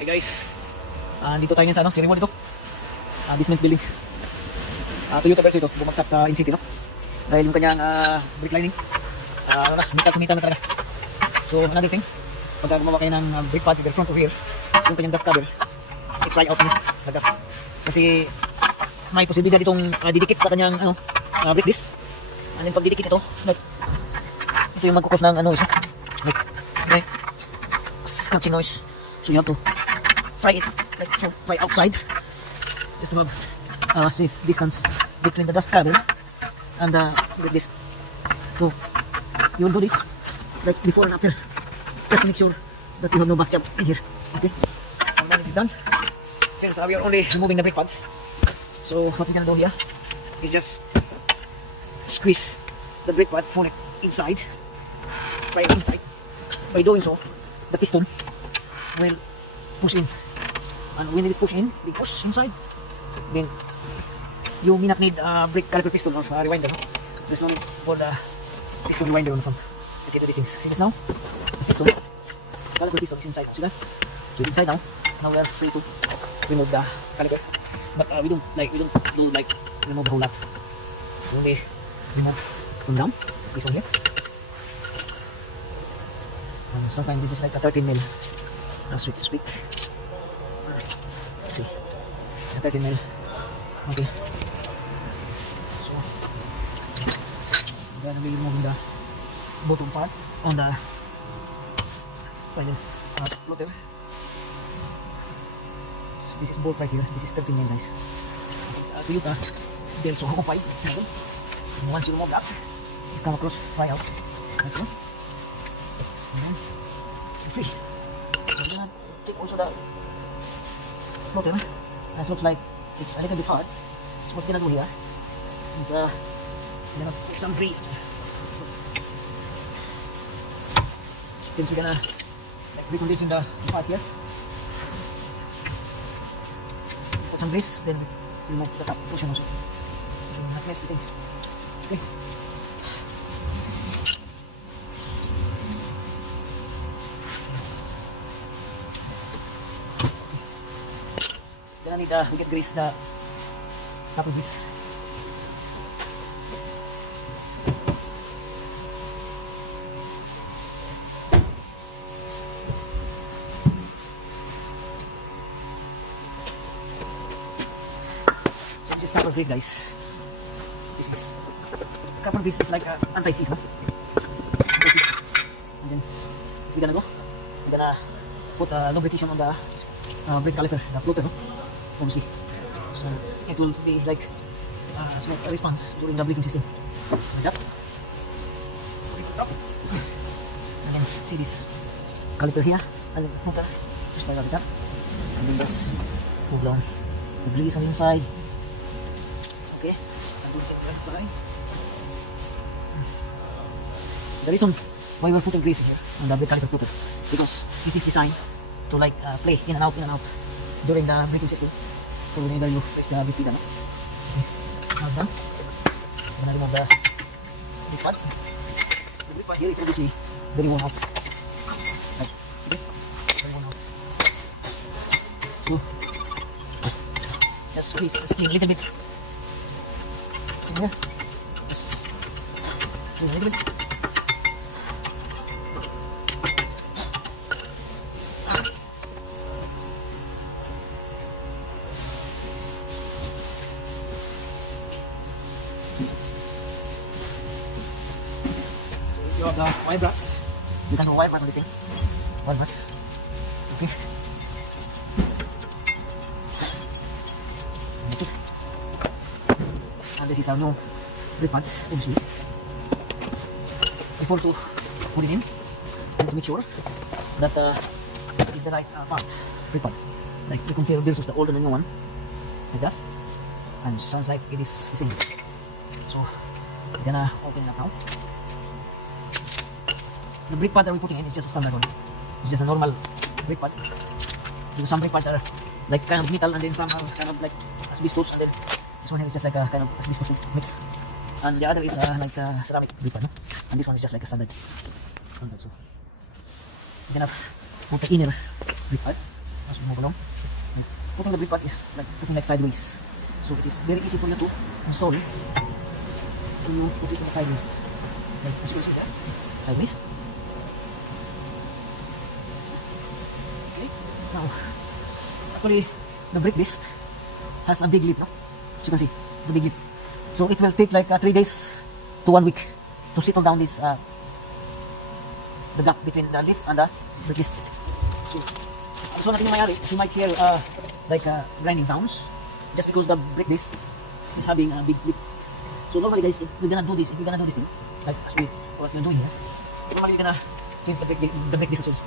Hi guys, dito tayo ngayon sa cherry wall ito. Basement building. Toyota Verso ito, bumagsak sa in-city, no? Dahil yung kanyang brick lining, kumita na talaga. So another thing, pag gumawa kayo ng brick pads either front or rear, yung kanyang dust cover, i-fry out nyo. Kasi may posibilidad itong didikit sa kanyang brick disc. And then pag didikit ito yung magkukos ng like scratching noise. So you have to fry it like so, fry outside just to have safe distance between the dust cover and with this. So you will do this like before and after, just to make sure that you have no backup in here. Okay, and when it is done, since we are only removing the brake pads, so what we can do here is just squeeze the brake pad fully inside, right inside. By doing so, the piston will push in, and when it is pushed in, we push inside, then you may not need a brake caliper piston or rewinder. There's no need for the piston rewinder on the front. If you do these things, see this now? The piston, caliper piston is inside. See that? So it's inside now. Now we are free to remove the caliper, but we don't do like remove the whole lot. We only remove from down, this one here. Sometimes this is like a 13 mil. So to speak. See, 13 mil. Okay. So, I'm gonna be removing the bottom part on the side of floater. So this is bolt right here. This is 13 mil, guys. This is a Toyota Verso 5 model. And once you remove that, you come across, fly out. That's it. And then you're free. So we're gonna take also the floater. This looks like it's a little bit hard. So what we're gonna do here is we're gonna put some grease. Since we're gonna like recondition the part here, put some grease, then we remove the top portion also. So not mess the thing. Okay. Then I need to get grease the top of this. So this is copper grease, guys. This is copper grease is like anti-seize, no? Anti-seize. And then we're gonna go. We're gonna put lubrication on the brake caliper, the floater, no? Obviously, so it will be like a smooth response during the braking system. So like that. And then see this caliper here, and then motor, just like that. And then just move down the grease on the inside. Okay, and do the same on the side. The reason why we're putting grease here on the brake caliper floater, because it is designed to like play in and out during the braking system. So whenever you press the brake pedal, okay. Now done. I'm gonna remove the brake pad. The brake pad here is obviously very worn out. Like this, very worn out. So just squeeze the skin a little bit. See here? Just squeeze a little bit. You have the wire brush. You can do wire brush on this thing. Wire brush. Okay. That's it. And this is our new brake pads, obviously. Before to put it in, and to make sure that it is the right part, brake pad. Like we compare versus the old and the new one, like that. And sounds like it is the same. So we're gonna open it up now. The brake pad that we're putting in is just a standard one. It's just a normal brake pad. Because some brake pads are like kind of metal, and then some are kind of like asbestos, and then this one here is just like a kind of asbestos mix. And the other is like a ceramic brake pad, no? And this one is just like a standard. So we're gonna put the inner brake pad. as we move along. And putting the brake pad is like putting like sideways. So it is very easy for you to install. So you put it in sideways. Like as you can see there, sideways. Okay, now actually the brake disc has a big lip, no? As you can see, it's a big lip. So it will take like 3 days to 1 week to settle down this the gap between the lip and the brake disc. So natin yung mayari, you might hear like grinding sounds just because the brake disc is having a big lip. So normally guys, if we're gonna do this thing, like as what we're doing here, normally we're gonna change the brake disc as well.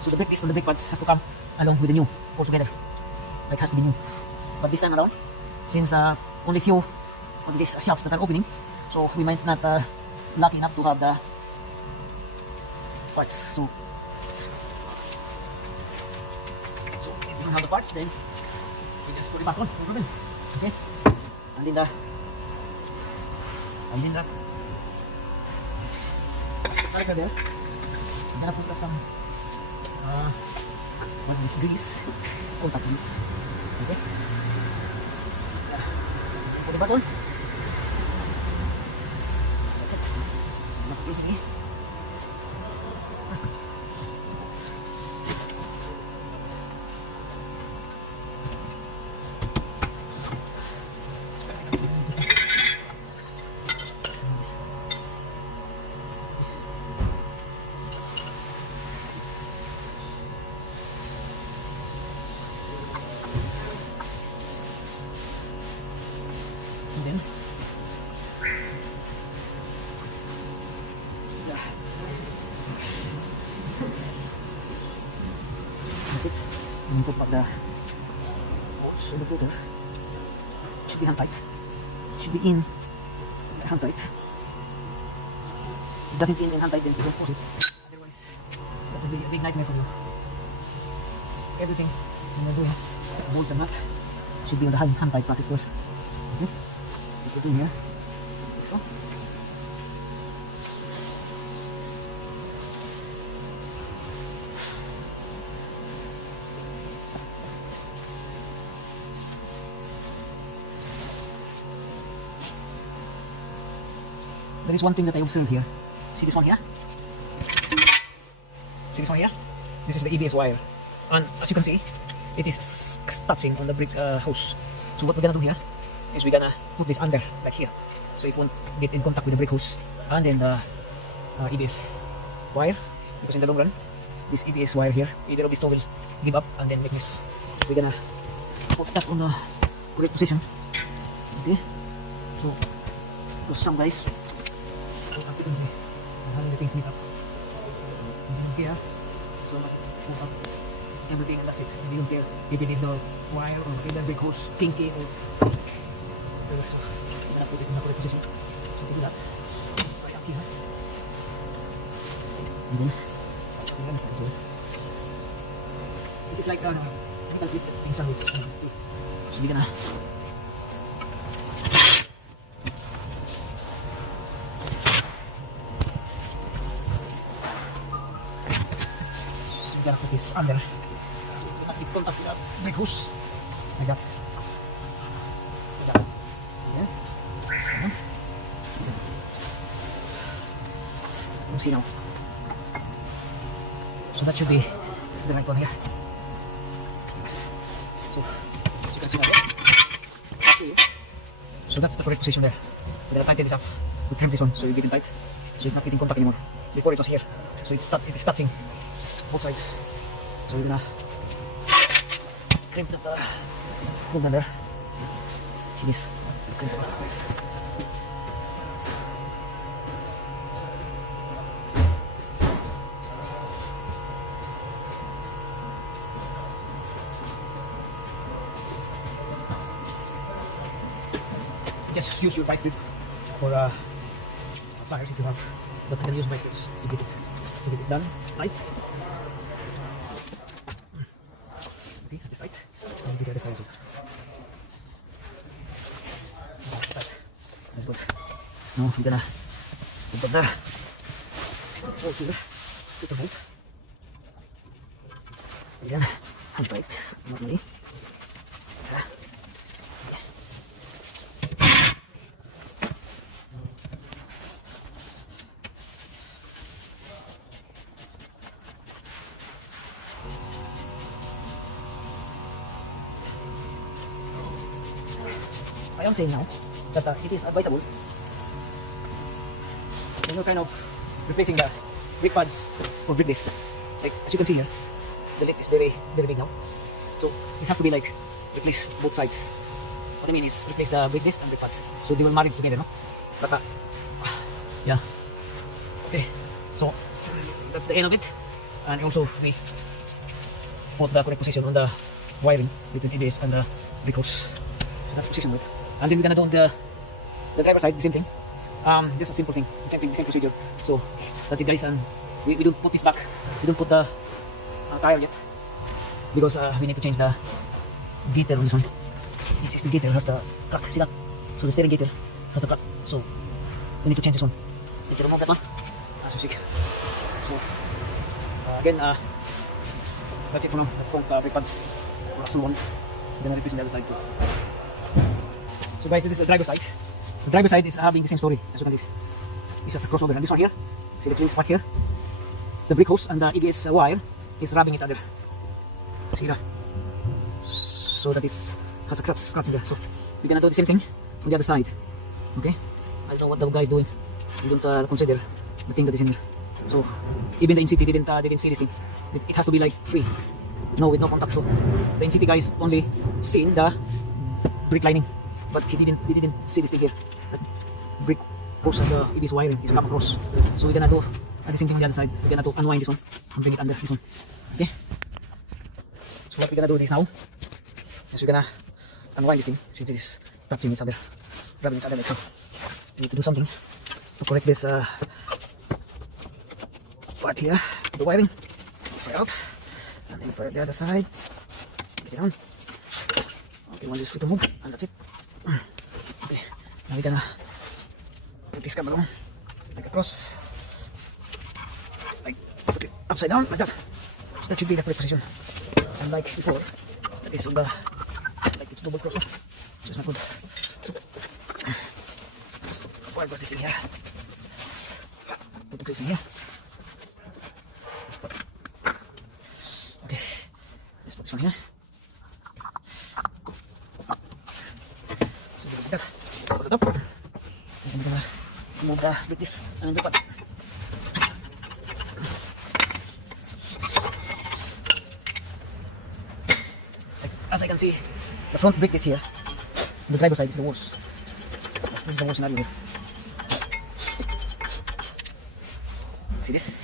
So the brake disc and the brake pads has to come along with the new altogether, like has to be new. But this time around, since only few of these shafts that are opening, so we might not lucky enough to have the parts. So if we don't have the parts, then we just put it back on, no problem. Okay, and then the caliper there, I'm gonna put up some what is grease, contact grease. Okay, put the button. That's it. Not easily. And then that's it. And put back the bolts of the motor. It should be hand tight. It should be in hand tight. It doesn't in hand tight, then you don't push it. Otherwise, that will be a big nightmare for you. Everything when you're doing bolts and nut should be on the hand tight process first. Okay? Put it in here. So. There is one thing that I observed here. See this one here? See this one here? This is the EBS wire. And as you can see, it is touching on the brake hose. So what we're gonna do here is we're gonna put this under, like here. So it won't get in contact with the brake hose. And then the EBS wire. Because in the long run, this EBS wire here, either of these two will give up and then make this. We're gonna put that on the correct position. Okay? So, because some guys having the things mixed up. So here, so move up everything and that's it. And you don't care if it is the wire or if the brake hose kinky or whatever. So I'm gonna put it in the correct position. So to do that, let's try out here. And then we're gonna start. So this is like metal clip in sandwich. So we're gonna gotta put this under so it will not keep contact with the brake hose like that. Yeah. You see now. So that should be the right one here. So as you can see now. So that's the correct position there. We're gonna tighten this up. We crimp this one so you get it tight. So it's not getting contact anymore. Before it was here. So it is touching both sides. So we're gonna crimp that hold on there. See this? Crimp it. Just use your vice grip or pliers if you have, but you can use vice grips to get it done tight. Okay, that is tight. And the other side as well. That's good. Now we're gonna put the bolt here. Put the bolt. And then Handbrake, normally. I am saying now that it is advisable when you're kind of replacing the brake pads or brake discs. Like as you can see here, the lip is very big now. So it has to be like replace both sides. What I mean is replace the brake disc and brake pads, so they will marry together, no? But yeah. Okay, so that's the end of it. And also we put the correct position on the wiring between ABS and the brake hose. So that's position right. And then we're gonna do on the driver side the same thing. Just a simple thing, the same procedure. So that's it, guys. And we don't put this back. We don't put the tire yet because we need to change the gaiter on this one. It's the gaiter has the crack. See that? So the steering gaiter has the crack. So we need to change this one. Need to remove that one. As you see. So again, that's it for now. The front brake pads. Axle one. Then I replace on the other side too. So guys, this is the driver side. The driver side is having the same story as you can see. It's just a crossover. And this one here, see the clean spot here? The brake hose and the ABS wire is rubbing each other. See that? So that is has a scratch there. So we're gonna do the same thing on the other side. Okay? I don't know what the guy is doing. We don't consider the thing that is in here. So even the NCT didn't see this thing. It has to be like free. No, with no contact. So the NCT guy is only seeing the brake lining. But he didn't see this thing here. That brake hose and the ABS wiring is come across. So we're gonna do the same thing on the other side. We're gonna do unwind this one and bring it under this one. Okay. So what we're gonna do is now is we're gonna unwind this thing since it is touching each other, rubbing each other like so. We need to do something to correct this part here. The wiring. Fire out. And then fire the other side. Get it on. Okay, once it's free to move, and that's it. Okay, now we're gonna put this cable on, like across, like put it upside down, like that. So that should be the correct position. And like before, that is on the, like it's double cross, no? So it's not good. So wire goes this thing here. Put the clips in here. Okay, let's put this one here. Like that, put it up, and then we're gonna remove the brake disc and the pads. Like, as I can see, the front brake disc here, the driver side is the worst. This is the worst scenario here. See this?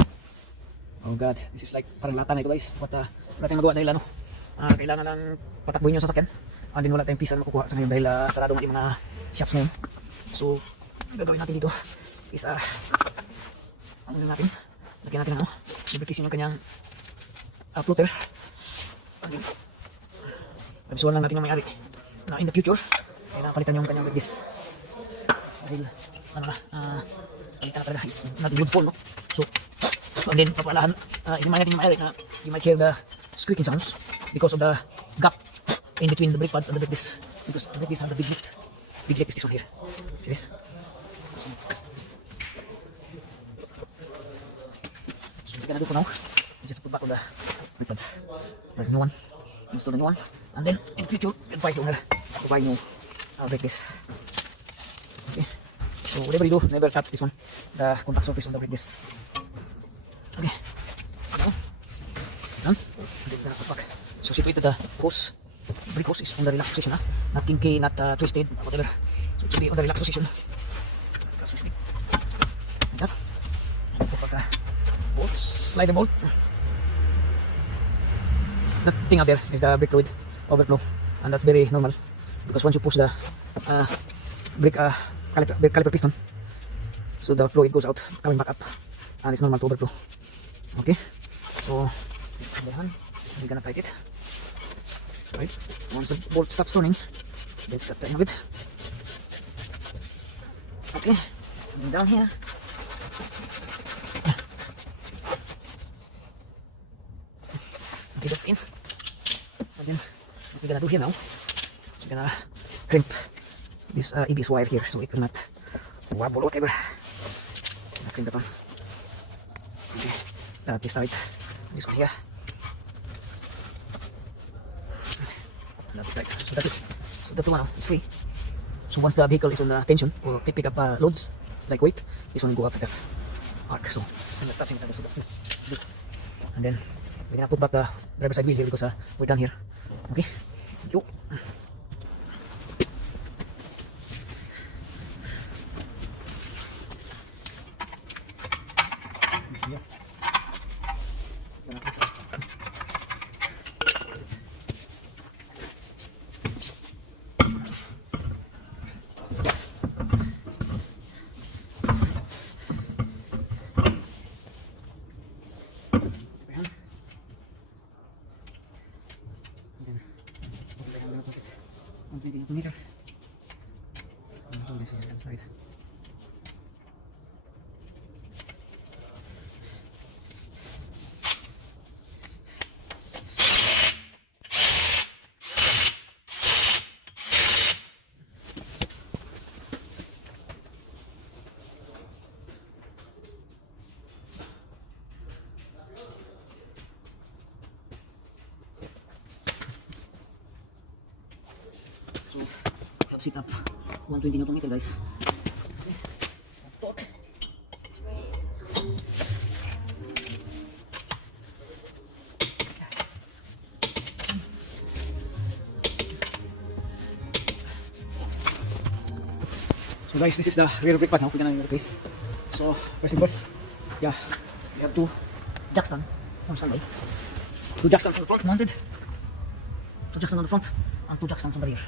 Oh god, this is like parang lata na ito guys. But wala tayong magawa dahil ano, kailangan lang patakbuhin yung sasakyan. And then wala tayong pisa na makukuha sa ngayon dahil sarado nga yung mga shops ngayon. So, ang gagawin natin dito is ano natin? Lagyan natin ng ano? Lubrication yung kanyang floater. And then, pabisuan lang natin yung may-ari na in the future kaya nakapalitan yung kanyang brake disc. Dahil, ano na, palitan na talaga. It's not good for, no? So, and then, papalahan, inimay natin yung may-ari na you might hear the squeaking sounds because of the gap in between the brake pads and the brake disc, because the brake disc have the big neck. Big neck is this one here. See this? This one. So we're gonna do for now, just put back on the brake pads, like new one, install the new one, and then in future advise the owner to buy new brake disc. Okay. So whatever you do, never touch this one, the contact surface on the brake disc. Okay. Now, done. And then we're gonna put back. So situated the hose. Brake hose is on the relaxed position, not kinky, not twisted, whatever. So it should be on the relaxed position. Like that. And put back the bolt, slide the bolt. That thing up there is the brake fluid overflow, and that's very normal because once you push the brake caliper piston, so the fluid goes out, coming back up, and it's normal to overflow. Okay, so we're gonna tighten it. Right, once the bolt stops turning, let's start tying of it. Okay, and down here. Okay, that's in. And then what we're gonna do here now, so we're gonna crimp this ABS wire here so it will not wobble or whatever. Crimp that one. Okay, that is tight. This one here. That is tight. So that's it. So that's the one now. It's free. So once the vehicle is on tension or pick up loads like weight, this one will go up like that arc. So and that's inside. So that's good. And then we're gonna put back the driver's side wheel here because we're done here. Okay. Thank you. Meter. Hold this on the side. Sit up 120 Newton meter, guys. So guys, this is the rear brake pads now. We're gonna replace. So first thing first, yeah, we have two jack stands on standby. Two jack stands on the front mounted. Two jack stands on the front and two jack stands on the rear.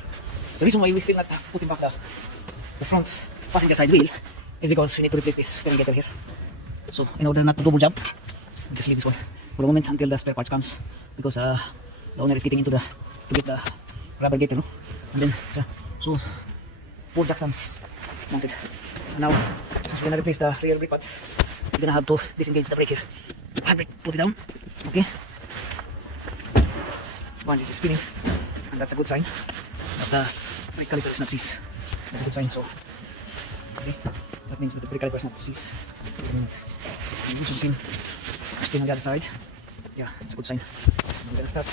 The reason why we still not putting back the front passenger side wheel is because we need to replace this steering getter here. So in order not to double jump, we just leave this one for the moment until the spare parts comes, because the owner is getting into to get the rubber gaiter, no? And then yeah, so 4 jack stands mounted. And now since we're gonna replace the rear brake pads, we're gonna have to disengage the brake here. Handbrake, put it down. Okay. One is spinning, and that's a good sign. The brake caliper is not seized. That's a good sign. So, see, that means that the brake caliper is not seized. And you should see spin on the other side. Yeah, it's a good sign. We're gonna start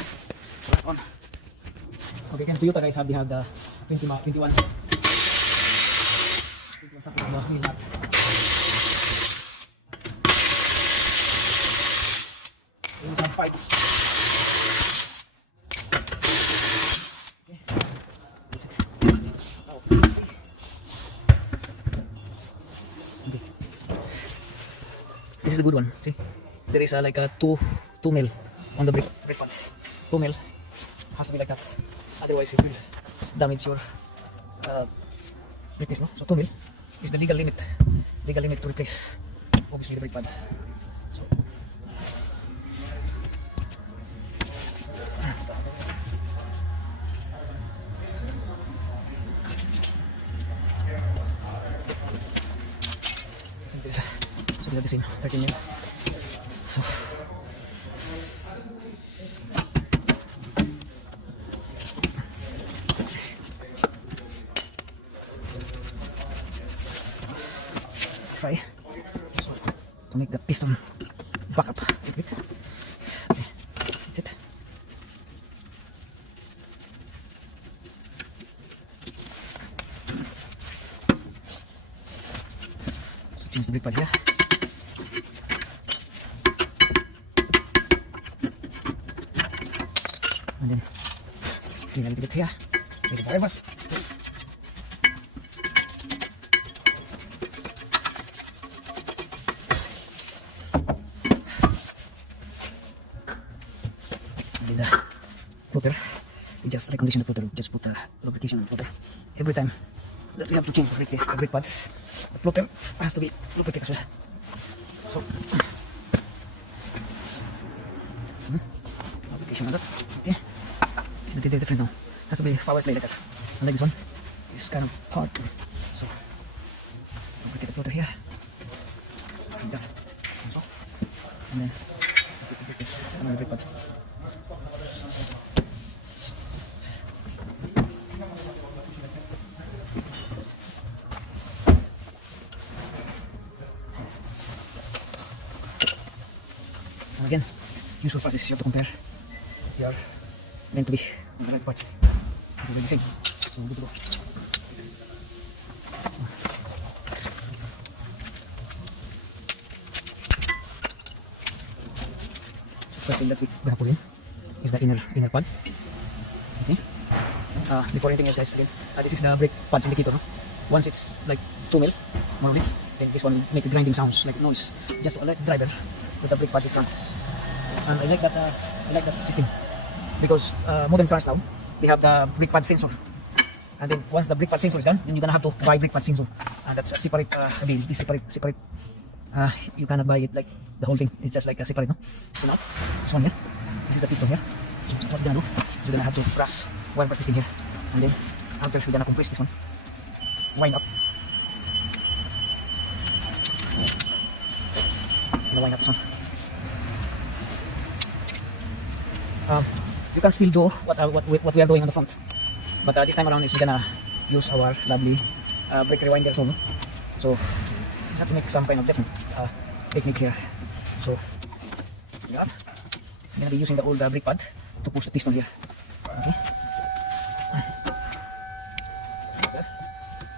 on. Okay, can Toyota guys have the 21 socket on the wheel nut. We have 5. This is a good one. See, there is like a 2 mil on the brake pads. 2 mil has to be like that. Otherwise, it will damage your brake, no? So 2 mil is the legal limit to replace, obviously, the brake pad. So we have the same 13 mil. So try to make the piston back up a little bit. Okay, that's it. So change the brake pad here. And then clean a little bit here with the drivers. And then the flutter, we just recondition the flutter, just put the lubrication on the flutter. Every time that we have to change the brake pads, the flutter has to be lubricated as well. So lubrication on that. Okay. It's a little different now. Has to be power play like that. Unlike this one, it's kind of hard. So, lubricate the flutter here. Like that. So, and then lubricate this another brake pad. usual process. You have to compare. They are meant to be on the right parts. They will be the same. So good to go. First thing that we're gonna put in is the inner pads. Okay. Before anything else, guys, again, this is the brake pads indicator. No? Once it's like 2 mil, more or less, then this one make the grinding sounds like noise, just to alert the driver that the brake pads is on. And I like that system because modern cars now they have the brake pad sensor, and then once the brake pad sensor is done, then you're gonna have to buy brake pad sensor, and that's a separate deal. This separate. You cannot buy it like the whole thing. It's just like a separate. No. So now this one here, this is the piston here. So what you're gonna do? You're gonna have to press this thing here, and then after we're gonna compress this one, wind up. Gonna wind up this one. You can still do what we are doing on the front, but this time around is we're gonna use our lovely brake rewinder tool. So we have to make some kind of different technique here. So yeah, I'm gonna be using the old brake pad to push the piston here. Okay.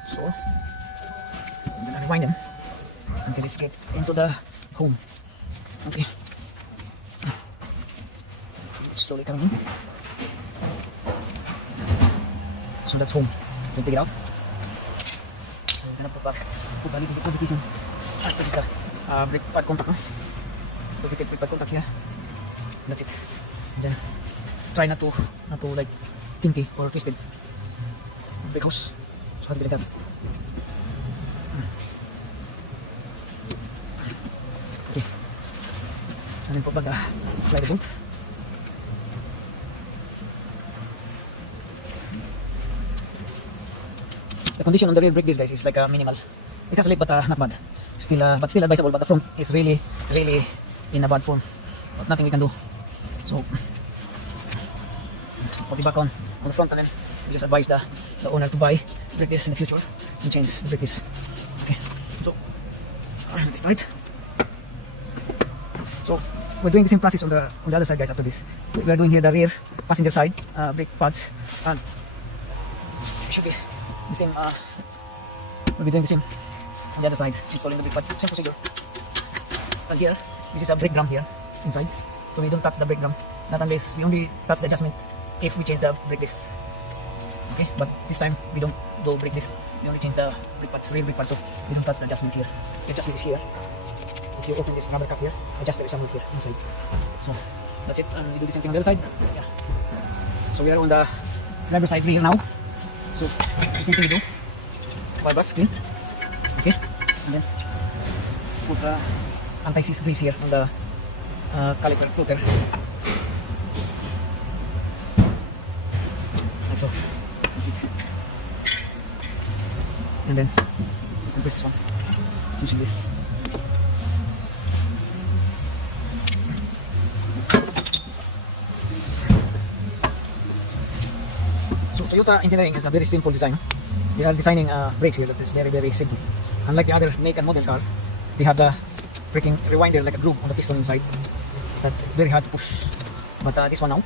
So I'm gonna rewind them until it's get into the home. Okay. It's slowly coming in. So that's home. Don't take it out. I'm gonna put a little bit of lubrication. As this is the brake pad contact. No? Lubricate brake pad contact here. That's it. And then try not to like kinky or twisted brake hose. So how to be like that. Okay. And then put back the slider bolt. The condition on the rear brake disc, guys, is like minimal. It has a leak, but not bad. Still advisable. But the front is really in a bad form. But nothing we can do. So I'll be back on the front, and then we just advise the owner to buy brake disc in the future and change the brake disc. Okay. So it's tight. So we're doing the same process on the other side, guys. After this, we are doing here the rear passenger side brake pads, and it should be the same. We'll be doing the same on the other side, installing the brake pad. Same procedure. And here, this is a brake drum here inside, so we don't touch the brake drum. Not unless we only touch the adjustment if we change the brake disc. Okay, but this time we don't do brake disc. We only change the brake pads, rear brake pads, so we don't touch the adjustment here. The adjustment is here. If you open this rubber cap here, adjuster is somewhere here inside. So that's it, and we do the same thing on the other side. Yeah. So we are on the driver side rear now. So the same thing we do. Wire brush clean. Okay, and then put the anti-seize grease here on the caliper floater. Like so. That's it. And then compress this one using this. So Toyota engineering is a very simple design. They are designing brakes here that is very simple. Unlike the other make and model car, they have the braking rewinder like a groove on the piston inside. That's very hard to push. But this one now,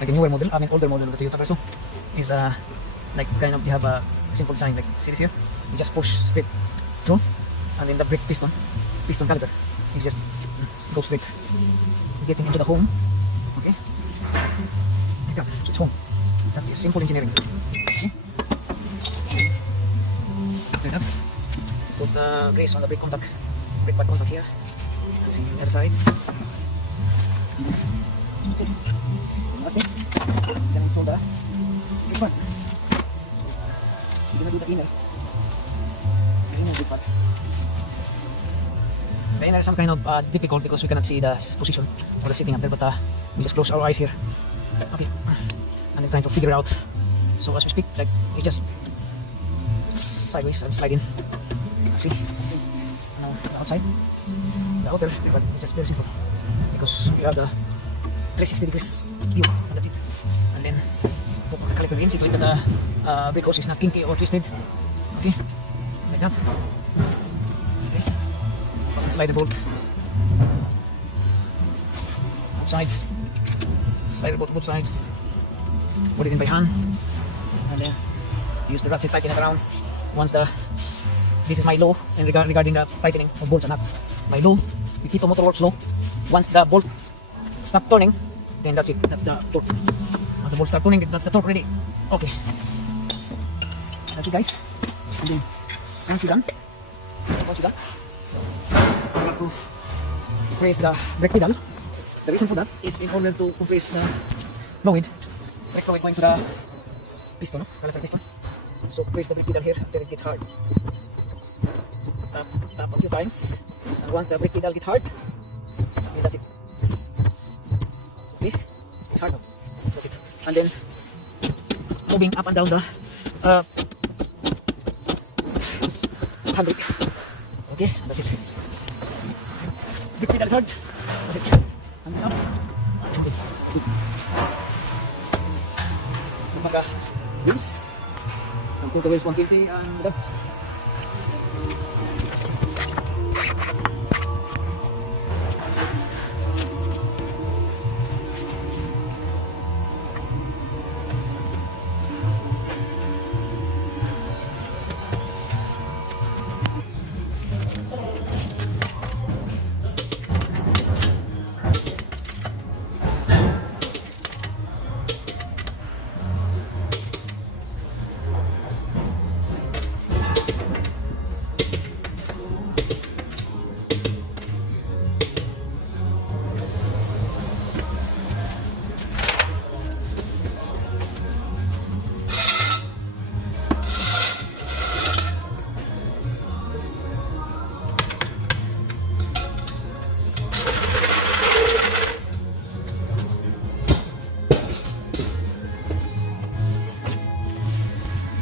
like a newer model, older model of the Toyota Verso, is like kind of they have a simple design. Like see this here, you just push straight through, and then the brake piston caliper is just go straight, getting into the home. Okay, like that. So it's home. That is simple engineering. Okay. Like that. Put grease on the brake pad contact here. This on the other side. Last thing, then install the brake pad. We're gonna do the inner brake pad. The inner is some kind of difficult because we cannot see the position or the sitting up there, but we just close our eyes here. Okay. And then trying to figure it out. So as we speak, like it just sideways and slide in. See? Now the outside, the outer, but it's just very simple because you have the 360 degrees view, and that's it. And then put the caliper in, see to it that the brake hose is not kinky or twisted. Okay, like that. Okay, and slide the bolt. Oops. sides. Slide both sides. Put it in by hand. And then use the ratchet tighten it around. Once this is my low, and regarding the tightening of bolts and nuts. My low, we keep the motor works low. Once the bolt stop turning, then that's it. That's the torque. Once the bolt start turning, that's the torque ready. Okay. That's it, guys. And then once you're done, you have to press the brake pedal. The reason for that is in order to compress the fluid, brake fluid going to the piston, no? Caliper piston. So press the brake pedal here until it gets hard. Tap a few times, and once the brake pedal gets hard, then that's it. Okay, it's hard now. That's it. And then moving up and down the handbrake. Okay, that's it. Brake pedal is hard. That's it. And now, that's it. Good. Yung mga wheels, ang total wheels 150 and